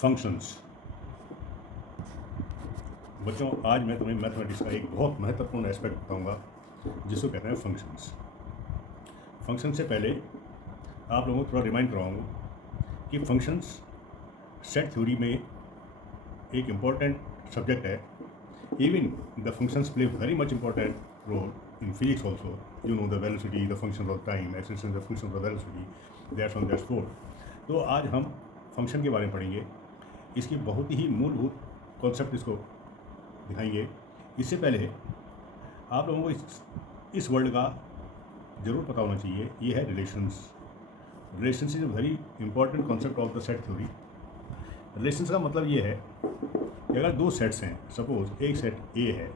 Functions. बच्चों, आज मैं तुम्हें मैथमेटिक्स का एक बहुत महत्वपूर्ण एस्पेक्ट बताऊंगा जिसको कहते हैं फंक्शंस। फंक्शन से पहले आप लोगों को थोड़ा रिमाइंड कराऊंगा कि फंक्शंस सेट थ्योरी में एक इम्पॉर्टेंट सब्जेक्ट है। Even the functions play very much important role in physics also. You know the velocity, the function of time, acceleration, the function of the velocity, that's on that's four. तो आज हम function के बारे में पढ़ेंगे, इसकी बहुत ही मूलभूत कॉन्सेप्ट इसको दिखाएंगे। इससे पहले आप लोगों को इस वर्ल्ड का जरूर पता होना चाहिए, ये है relations. Relations is a very important concept of the set theory. Relations का मतलब ये है कि अगर दो सेट्स हैं, सपोज एक सेट ए है,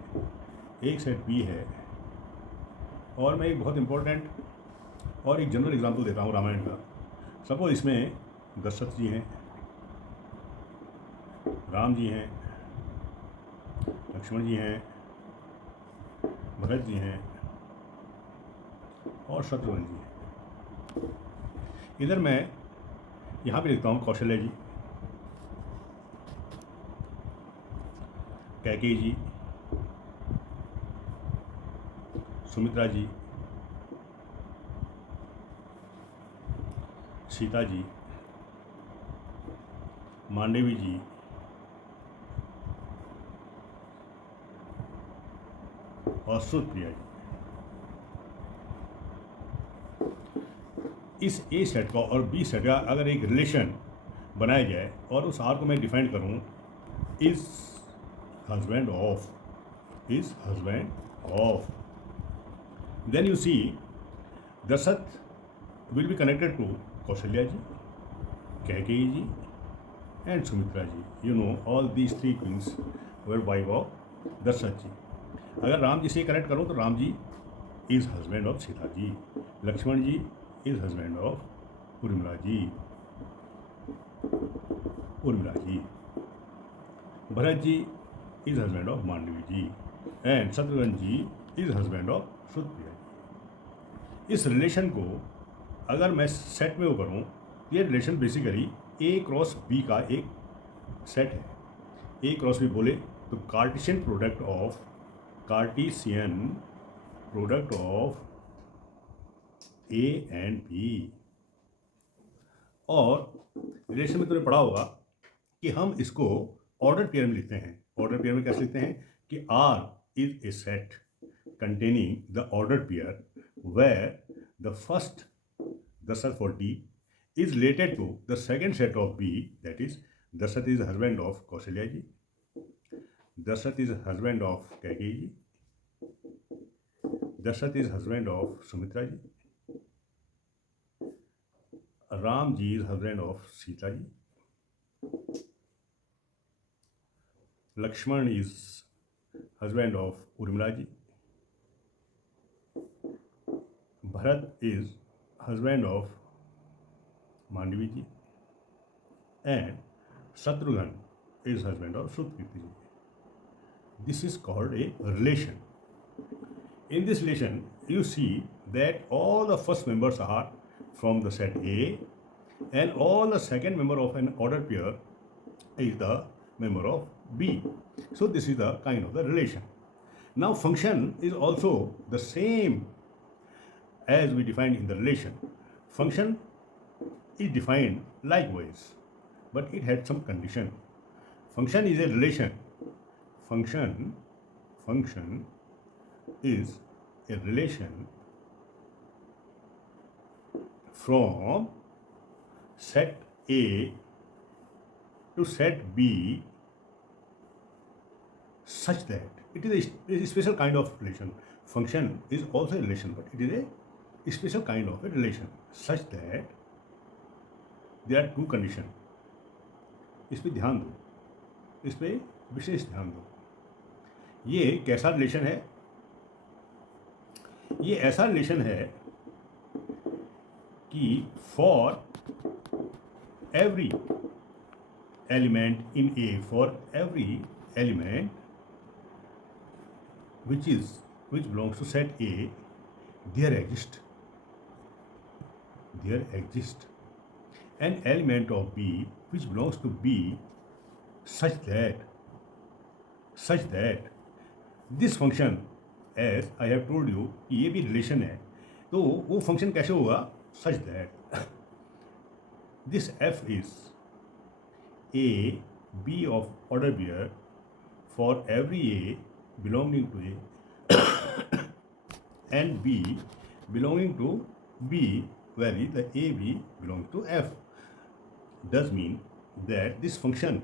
एक सेट बी है, और मैं एक बहुत इम्पोर्टेंट और एक जनरल एग्जांपल देता हूँ रामायण का। सपोज इसमें दशरथ जी हैं, राम जी हैं, लक्ष्मण जी हैं, भरत जी हैं और शत्रुघ्न जी हैं। इधर मैं यहाँ पे लिखता हूँ कौशल्या जी, कैकेयी जी, सुमित्रा जी, सीता जी, मांडवी जी, और सुप्रिया जी। इस ए सेट का और बी सेट का अगर एक रिलेशन बनाया जाए और उस आर को मैं डिफाइन करूं, is husband of, then you see Dasath will be connected to Kaushalya ji, Kaikeyi ji and Sumitra ji. You know all these three queens were wife of Dasath ji. अगर राम जी से connect करूँ तो Ram ji is husband of Sita ji, Lakshman ji is husband of Urmila ji, Bharat ji is husband of Mandavi ji and Shatrughna ji is husband of Supriya ji. इस relation को अगर मैं set में वो करूँ, ये relation basically A cross B का एक सेट है। ए क्रॉस बी बोले तो Cartesian product of A and B. और रिलेशन में तुमने पढ़ा होगा कि हम इसको ऑर्डर पेयर में लिखते हैं। ऑर्डर पेयर में कैसे लिखते हैं कि R is a set containing the ordered pair where the first Dasath for D is related to the second set of B, that is Dasath is husband of Kaushalya ji, Dasath is husband of Kaikeyi ji, Dasath is husband of Sumitra ji, Ram ji is husband of Sita ji, Lakshman is husband of Urmila ji, Bharat is husband of Mandavi ji, and Shatrughan is husband of Supriti ji. This is called a relation. In this relation, you see that all the first members are from the set A, and all the second member of an ordered pair is the member of B. So this is the kind of the relation. Now function is also the same as we defined in the relation. Function is defined likewise, but it had some condition. Function is a relation. Function is a relation from set A to set B such that it is a special kind of relation. Function is also a relation, but it is a special kind of a relation such that there are two conditions. इस पे ध्यान दो, इस पे विशेष ध्यान दो। ये कैसा रिलेशन है? ये ऐसा रिलेशन है कि for every element in A, for every element which belongs to set A, there exists an element of B which belongs to B such that this function, as I have told you कि ये भी relation है, तो वो function कैसे होगा? such that this f is a b of order pair for every a belonging to a and b belonging to b where the a b belongs to f, does mean that this function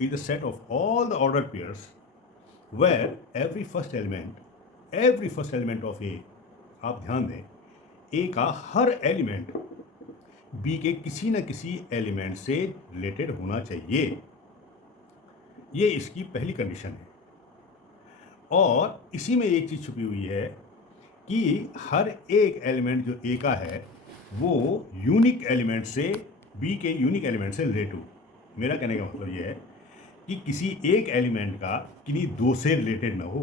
is the set of all the ordered pairs where every first element of a, आप ध्यान दें, a का हर element b के किसी न किसी element से related होना चाहिए। ये इसकी पहली कंडीशन है। और इसी में एक चीज़ छुपी हुई है कि हर एक एलिमेंट जो a का है वो यूनिक एलिमेंट से b के यूनिक एलिमेंट से रिलेट हो। मेरा कहने का मतलब ये है कि किसी एक एलिमेंट का किन्हीं दो से रिलेटेड ना हो,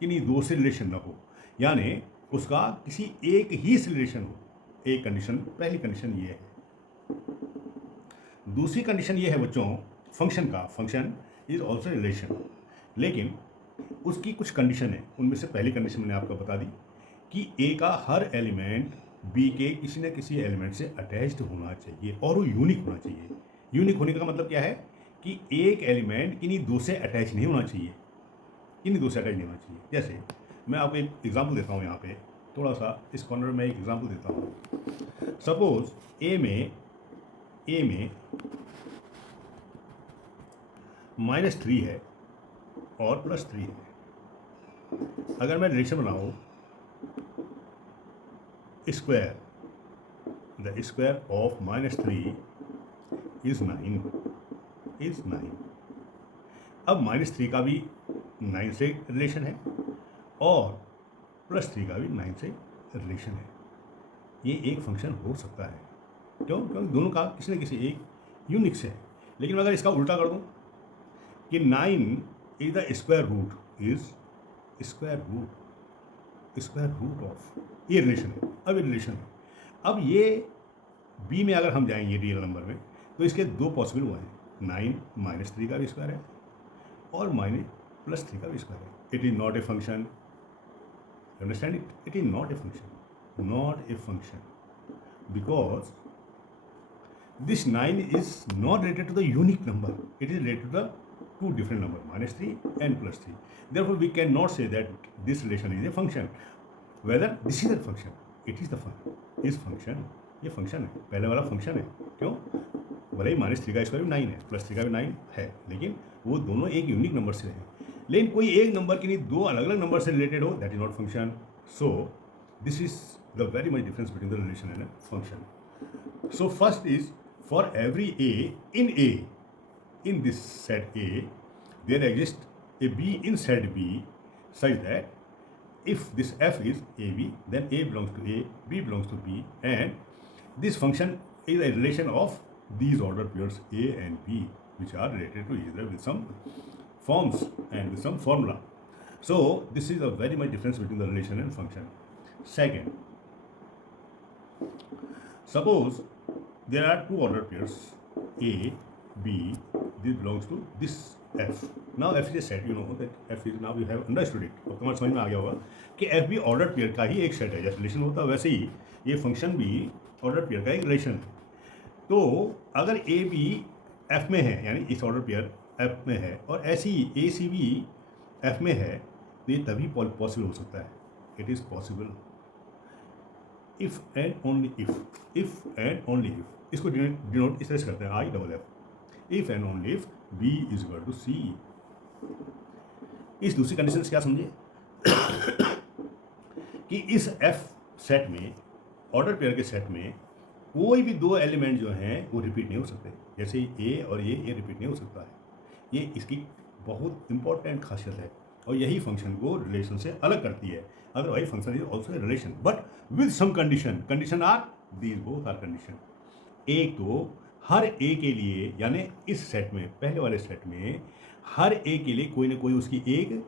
किन्हीं दो से रिलेशन ना हो, यानी उसका किसी एक ही से रिलेशन हो। एक कंडीशन, पहली कंडीशन ये है। दूसरी कंडीशन ये है बच्चों, फंक्शन इज ऑल्सो रिलेशन, लेकिन उसकी कुछ कंडीशन है। उनमें से पहली कंडीशन मैंने आपको बता दी कि ए का हर एलिमेंट बी के किसी न किसी एलिमेंट से अटैच्ड होना चाहिए और वो यूनिक होना चाहिए। यूनिक होने का मतलब क्या है कि एक एलिमेंट किन्हीं दो से अटैच नहीं होना चाहिए, जैसे मैं आपको एक एग्जांपल देता हूँ। यहाँ पे थोड़ा सा इस कॉर्नर में एक एग्जांपल देता हूँ। सपोज ए में -3 है और +3 है। अगर मैं रिलेशन बनाऊँ square, the square of -3 is 9। अब -3 का भी 9 से रिलेशन है और +3 का भी 9 से रिलेशन है। ये एक फंक्शन हो सकता है। क्योंकि दोनों का किसी न किसी एक यूनिक से है। लेकिन अगर इसका उल्टा कर दूं कि 9 is the square root of, ये रिलेशन है। अब ये रिलेशन है। अब ये बी में अगर हम जाएंगे रियल नंबर में तो इसके दो पॉसिबल हुए हैं। 9 -3 का भी स्क्वायर है और +3 का भी स्क्वायर है। It is not a function. Understand it? It is not a function because this 9 is not related to the unique number. It is related to the two different number, -3 and +3. Therefore, we cannot say that this relation is a function. Whether this is a function, it is the function. इस function, ये function है, पहले वाला function है। क्यों? भले ही -3 का square भी 9 है, +3 का भी 9 है, लेकिन वो दोनों एक यूनिक नंबर से हैं। लेकिन कोई एक नंबर की नहीं दो अलग अलग नंबर से रिलेटेड हो, that is not function. So this is the very much difference between the relation and a function. So first is, for every in this set A, there exists a B in set B such that if this f is AB, then A belongs to A, B belongs to B, and this function is a relation of these ordered pairs A and B, which are related to each other with some forms and with some formula. So this is a very much difference between the relation and function. Second, suppose there are two ordered pairs A, B, this belongs to this F. Now F is a set, you know that F is, now you have understood it. और तुम्हारे समझ में आ गया होगा कि F भी order pair का ही एक सेट है। जैसे रिलेशन होता है वैसे ही ये फंक्शन भी ऑर्डर पेयर का एक रिलेशन है। तो अगर A B F में है, यानी इस ऑर्डर पेयर F में है, और ऐसी A C B F में है, तो ये तभी पॉसिबल हो सकता है। It is possible if and only if, इसको डिनोट इस तरह से करते हैं IFF, if and only if B is equal to C। इस दूसरी कंडीशन से क्या समझिए कि इस F सेट में, ऑर्डर पेयर के सेट में, कोई भी दो एलिमेंट जो हैं वो रिपीट नहीं हो सकते। जैसे A और ये रिपीट नहीं हो सकता है। ये इसकी बहुत इंपॉर्टेंट खासियत है और यही फंक्शन को रिलेशन से अलग करती है। Otherwise function is also a relation but with some condition are these both are condition. एक तो हर ए के लिए, यानी इस सेट में, पहले वाले सेट में हर ए के लिए कोई ना कोई उसकी एक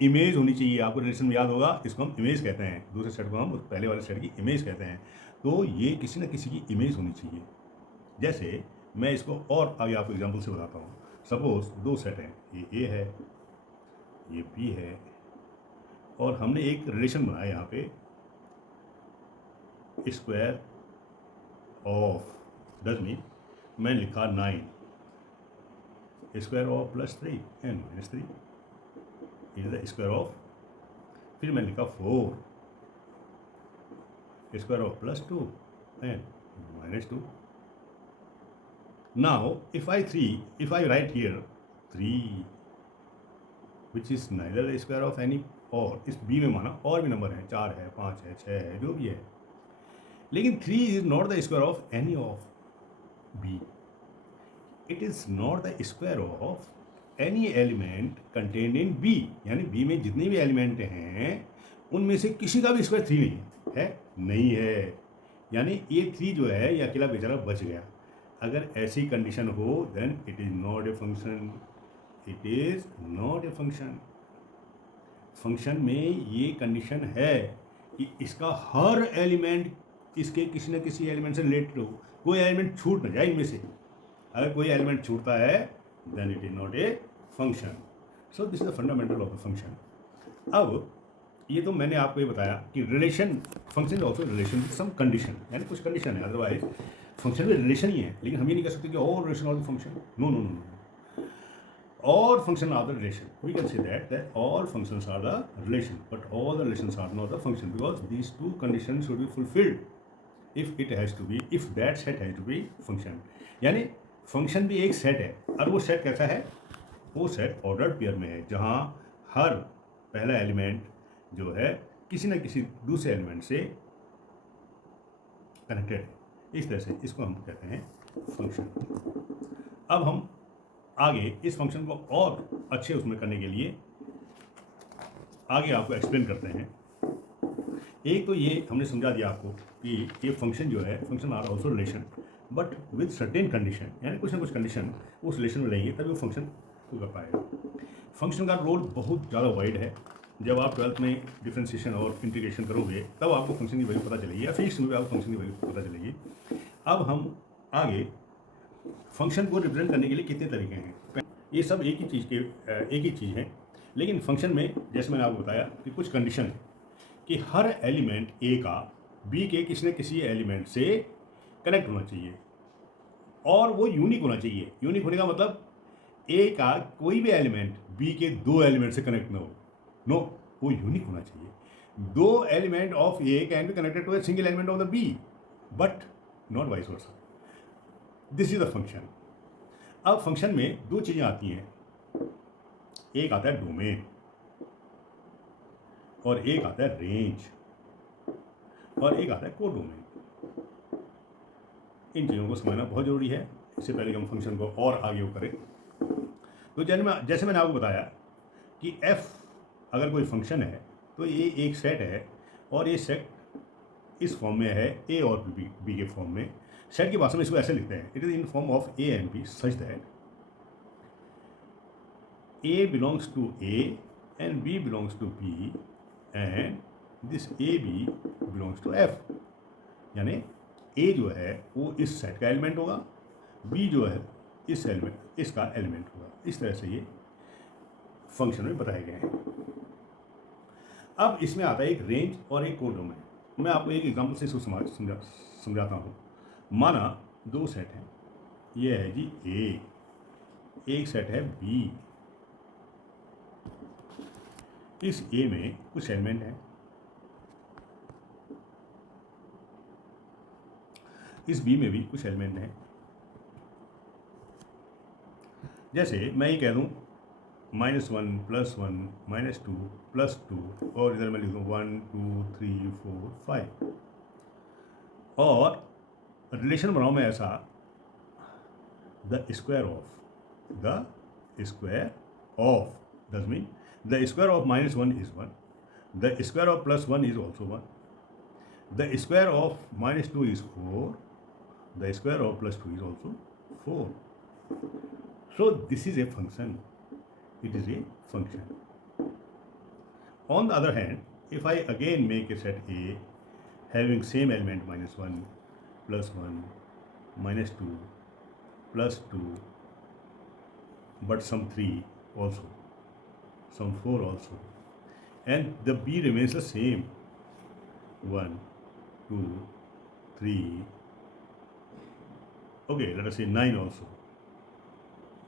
इमेज होनी चाहिए। आपको रिलेशन में याद होगा, इसको हम इमेज कहते हैं, दूसरे सेट को हम पहले वाले सेट की इमेज कहते हैं। तो ये किसी न किसी की इमेज होनी चाहिए। जैसे मैं इसको और आगे आपको एग्जांपल से बताता हूँ। सपोज दो सेट हैं, ये ए है, ये बी है, और हमने एक रिलेशन बनाया यहाँ पे स्क्वायर ऑफ, डज मीन मैंने लिखा 9 square of +3 and -3 is the square of, फिर मैंने लिखा 4 square of +2 and -2. Now if I write here 3 which is neither the square of any, और इस बी में माना और भी नंबर हैं, 4 है, 5 है, 6 है, जो भी है, लेकिन 3 is not the square of any of B. It is not the square of any element contained in B, यानी बी में जितने भी एलिमेंट हैं उनमें से किसी का भी स्क्वायर 3 नहीं है. यानी ये 3 जो है ये अकेला बेचारा बच गया. अगर ऐसी कंडीशन हो then it is not a function. It is not a function. Function में ये कंडीशन है कि इसका हर एलिमेंट इसके किसी न किसी एलिमेंट से रिलेटेड हो, कोई एलिमेंट छूट ना जाए इनमें से. अगर कोई एलिमेंट छूटता है then it is not a function. So this is the fundamental of the function. अब ये तो मैंने आपको ये बताया कि relation, function is also relation with some condition, यानी कुछ कंडीशन है, अदरवाइज फंक्शन में रिलेशन ही है. लेकिन हम ये नहीं कह सकते कि all relation of the function. No no no, all functions are the relation. We can say that all functions are the relation, but all the relations are not the function, because these two conditions should be fulfilled if it has to be, if that set has to be function. यानी function भी एक set है, और वो set कैसा है? वो set ordered pair में है, जहाँ हर पहला एलिमेंट जो है किसी न किसी दूसरे एलिमेंट से कनेक्टेड है. इस तरह से इसको हम कहते हैं फंक्शन. अब हम आगे इस फंक्शन को और अच्छे उसमें करने के लिए आगे आपको एक्सप्लेन करते हैं. एक तो ये हमने समझा दिया आपको कि ये फंक्शन जो है, function are also relation but with certain condition, यानी कुछ ना कुछ कंडीशन उस रिलेशन में रहेंगे तभी वो फंक्शन को कर पाएगा. फंक्शन का रोल बहुत ज़्यादा वाइड है. जब आप 12th में डिफ्रेंशिएशन और इंटीग्रेशन करोगे तब आपको फंक्शन की वैल्यू पता चलेगी, या फिजिक्स में भी आपको फंक्शन की वैल्यू पता चलेगी. अब हम आगे फंक्शन को रिप्रेजेंट करने के लिए कितने तरीके हैं, ये सब एक ही चीज़ है. लेकिन फंक्शन में जैसे मैंने आपको बताया कि कुछ कंडीशन है कि हर एलिमेंट ए का बी के किसी न किसी एलिमेंट से कनेक्ट होना चाहिए, और वो यूनिक होना चाहिए. यूनिक होने का मतलब ए का कोई भी एलिमेंट बी के दो एलिमेंट से कनेक्ट ना हो. नो, वो यूनिक होना चाहिए. दो element of A can be connected to a single element of the B, but not vice versa. This is the function. अब फंक्शन में दो चीज़ें आती हैं. एक आता है डोमेन और एक आता है रेंज, और एक आता है कोडोमेन. इन चीज़ों को समझना बहुत ज़रूरी है इससे पहले कि हम फंक्शन को और आगे वो करें. तो जैसे मैंने आपको बताया कि f अगर कोई फंक्शन है तो ये एक सेट है, और ये सेट इस फॉर्म में है ए और बी के फॉर्म में. सेट की भाषा में इसको ऐसे लिखते हैं, it is in form of A and B such that A belongs to A and B belongs to B and this A B belongs to F. यानी ए जो है वो इस सेट का एलिमेंट होगा, बी जो है इसका एलिमेंट होगा. इस तरह से ये फंक्शन में बताए गए हैं. अब इसमें आता है एक रेंज और एक कोडोमेन. मैं आपको एक एग्जांपल से इसको समझाता हूँ. माना दो सेट हैं, ये है जी ए, एक सेट है बी. इस ए में कुछ एलिमेंट हैं, इस बी में भी कुछ एलिमेंट हैं. जैसे मैं ये कह दूँ -1 +1 -2 +2, और इधर मैं लिख दूँ 1 2 3 4 5, और रिलेशन बनाऊँ मैं ऐसा, the square of does mean the square of -1 is 1, the square of +1 is also 1, the square of -2 is 4, the square of +2 is also 4. So this is a function. It is a function. On the other hand, if I again make a set A having same element -1 +1 -2 +2, but some 3 also, some 4 also, and the b remains the same, 1, 2, 3, okay, let us say 9 also,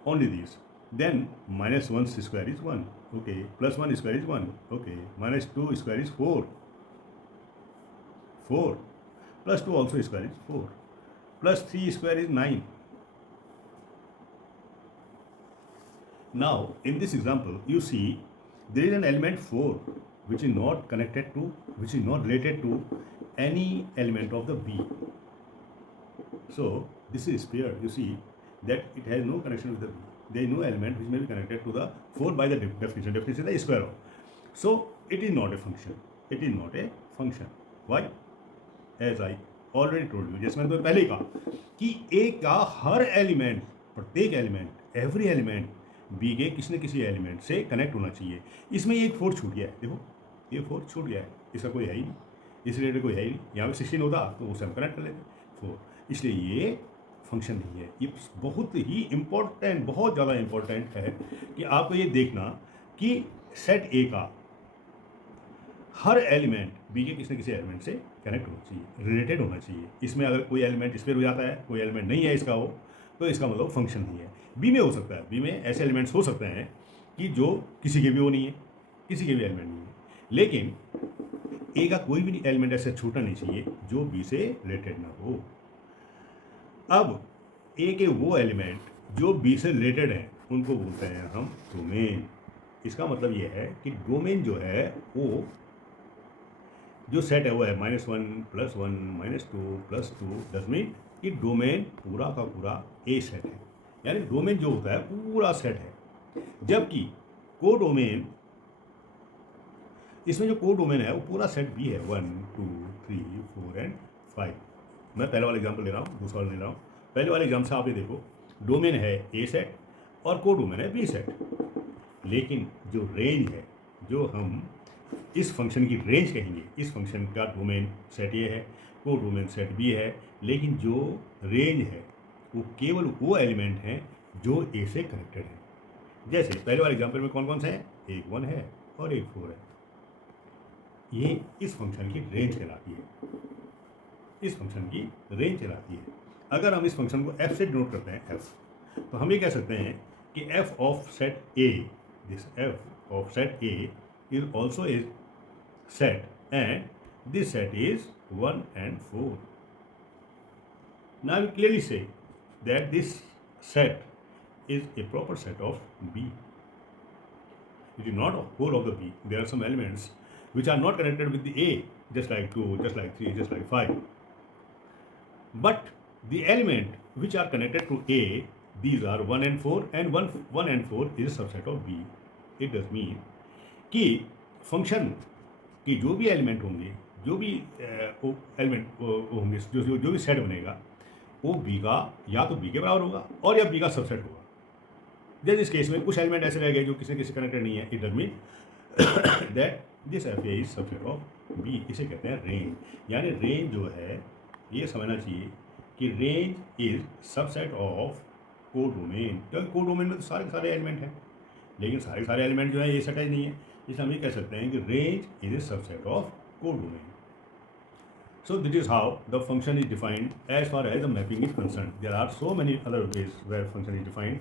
only these. Then -1 square is 1, okay, +1 square is 1, okay, -2 square is 4, 4, +2 also square is 4, +3 square is 9. Now, in this example, you see there is an element 4 which is not connected to, which is not related to any element of the B. So, this is sphere. You see that it has no connection with the B. There is no element which may be connected to the 4 by the definition. Definition is the square of. So, it is not a function. It is not a function. Why? As I already told you, जैसे मैंने तो पहले ही कहा कि A का हर element, प्रत्येक element, every element B के किसी न किसी एलिमेंट से कनेक्ट होना चाहिए. इसमें एक 4 छूट गया है. देखो ये 4 छूट गया है, इसका कोई है ही नहीं, इस रिलेटेड कोई है ही नहीं. यहाँ पे 16 होता तो उसे हम कनेक्ट कर लेते 4. इसलिए ये फंक्शन नहीं है. ये बहुत ही इम्पोर्टेंट, बहुत ज़्यादा इम्पोर्टेंट है कि आपको ये देखना कि सेट ए का हर एलिमेंट बी के किसी न किसी एलिमेंट से कनेक्ट होना चाहिए, रिलेटेड होना चाहिए. इसमें अगर कोई एलिमेंट स्पेयर हो जाता है, कोई एलिमेंट नहीं है इसका हो, तो इसका मतलब फंक्शन नहीं है. बी में हो सकता है, बी में ऐसे एलिमेंट्स हो सकते हैं कि जो किसी के भी वो नहीं है, किसी के भी एलिमेंट नहीं है. लेकिन ए का कोई भी एलिमेंट ऐसे छूटना नहीं चाहिए जो बी से रिलेटेड ना हो. अब ए के वो एलिमेंट जो बी से रिलेटेड हैं उनको बोलते हैं हम डोमेन. इसका मतलब ये है कि डोमेन जो है वो जो सेट है वो है -1 +1 -2 +2. डज मीन कि डोमेन पूरा का पूरा ए सेट है. यानी डोमेन जो होता है पूरा सेट है. जबकि को डोमेन, इसमें जो को डोमेन है वो पूरा सेट बी है, 1 2 3 4 एंड 5. मैं पहले वाला एग्जाम्पल ले रहा हूँ, दूसरा वाला ले रहा हूँ. पहले वाले एग्जाम्पल से आप ये देखो, डोमेन है ए सेट और को डोमेन है बी सेट. लेकिन जो रेंज है, जो हम इस फंक्शन की रेंज कहेंगे, इस फंक्शन का डोमेन सेट ए है, को डोमेन सेट बी है. लेकिन जो रेंज है वो केवल वो एलिमेंट हैं जो ए से कनेक्टेड है. जैसे पहले वाले एग्जाम्पल में कौन कौन से हैं, एक 1 है और एक 4 है. ये इस फंक्शन की रेंज कहलाती है, इस फंक्शन की रेंज कहलाती है. अगर हम इस फंक्शन को f से डिनोट करते हैं, f, तो हम ये कह सकते हैं कि f of set a, this f of set a is also a set and this set is 1 and 4. Now we clearly say that this set is a proper set of B. It is not a whole of the B. There are some elements which are not connected with the A, just like 2, just like 3, just like 5. But the element which are connected to A, these are 1 and 4, and 1 and 4 is a subset of B. It does mean कि function की जो भी element होंगे, जो भी element होंगे, जो भी सेट बनेगा वो बी का या तो बी के बराबर होगा और या बी का सबसेट होगा. जैसे इस केस में कुछ एलिमेंट ऐसे रह गए जो किसी न किसी कनेक्टेड नहीं है. It does mean that this F A is subset of B. इसे कहते हैं रेंज. यानी रेंज जो है ये समझना चाहिए कि रेंज इज सबसेट ऑफ को डोमेन. क्योंकि को डोमेन में तो सारे सारे एलिमेंट हैं, लेकिन सारे एलिमेंट जो है ये सेट नहीं है. इसलिए हम ये कह सकते हैं कि range is a subset of को domain. So this is how the function is defined as far as the mapping is concerned. There are so many other ways where function is defined.